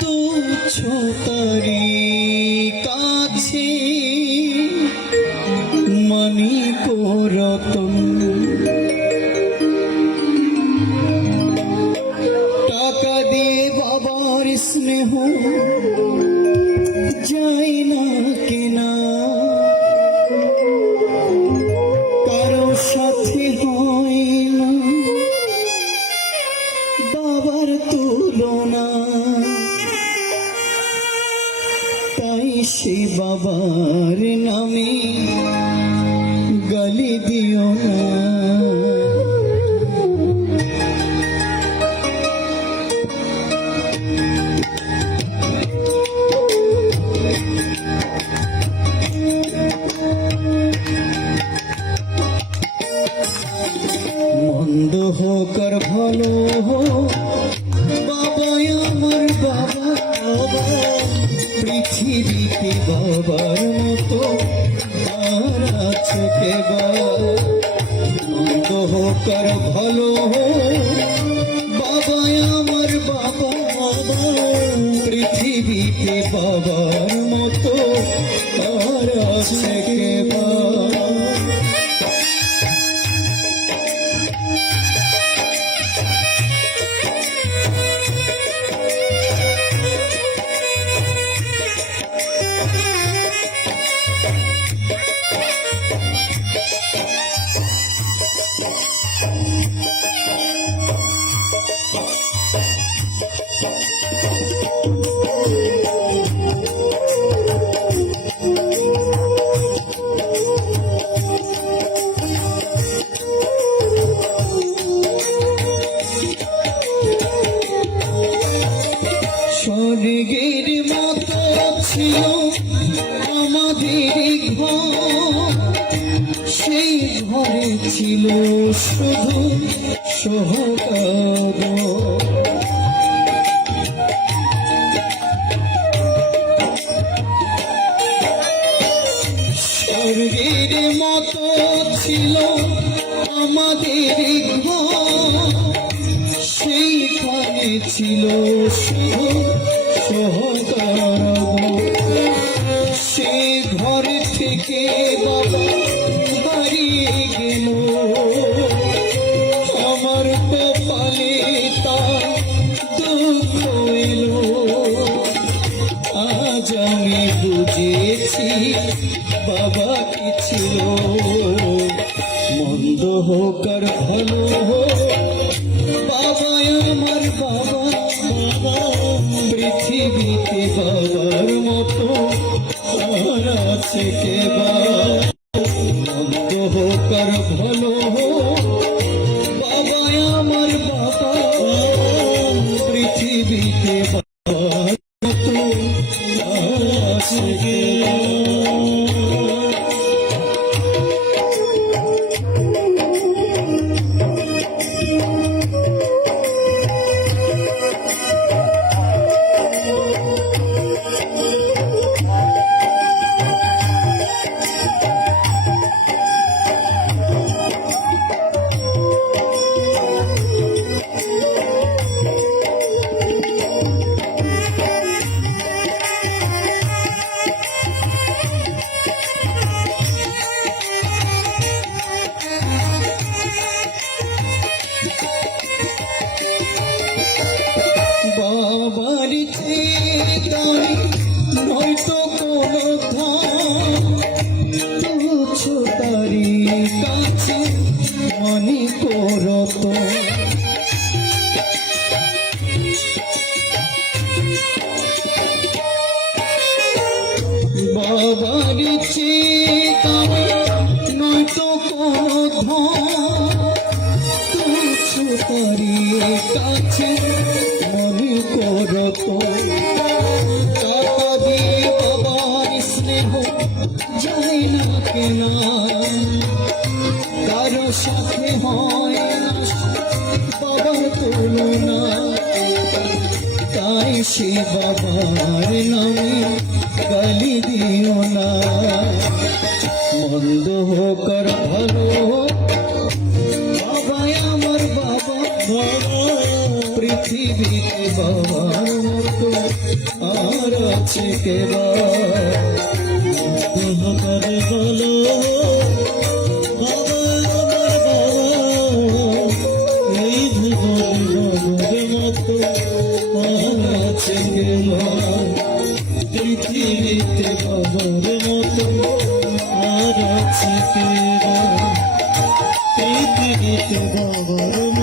তুচ্ছ তারি কাছে মানিক রতন, টাকা দিয়ে বাবার স্নেহ যায় না কেনা, কারো সাথে হয় না বাবার তুলনা। তাই সে বাবার নামে গালি দিও না। মন্দ হোক আর ভালো হোক বাবাই আমার বাবা, পৃথিবীতে বাবার মতো আর আছে কে বা। মন্দ হোক আর ভালো হোক বাবাই আমার বাবা, পৃথিবীতে বাবার মতো আর আছে কে বা। স্বর্গের মতো ছিল আমাদের ঘর, সেই ঘরে ছিল শুধু সহকার। স্বর্গের মতো ছিল আমাদের ঘর, সেইখানে ছিল শুধু সহকার। সে ঘর থেকে বাবা হারিয়ে গেল, আমার কপালে তার দুঃখ এলো। আজ আমি বুঝেছি বাবা কি ছিল। মন্দ হোক আর ভালো হোক বাবাই আমার বাবা, পৃথিবীতে বাবার মতো আর আছে কে বা। মন্দ হোক আর ভালো হোক বাবাই আমার বাবা, পৃথিবীতে বাবার মতো আর আছে কে বা। বাবার চেয়ে নয়তো কোনো ধান, তুচ্ছ তারি কাছে মানিক রতন। বাবার চেয়ে নয়তো কোনো ধান, তুচ্ছ তারি কাছে মানিক রতন। টাকা দিয়ে বাবার স্নেহ যায় না কেনা, কারো সাথে হয় না বাবার তুলনা। তাই সে বাবার নামে গালি দিও না। মন্দ হোক আর ভালো বাবাই আমার বাবা, বাবার মতো আর আছে কে বা করে বলো বাবা আমার বাবা এই ভুবন বাবার মতো আর আছে কে বা পৃথিবীতে বাবার মতো আর আছে কে বা পৃথিবীতে বাবার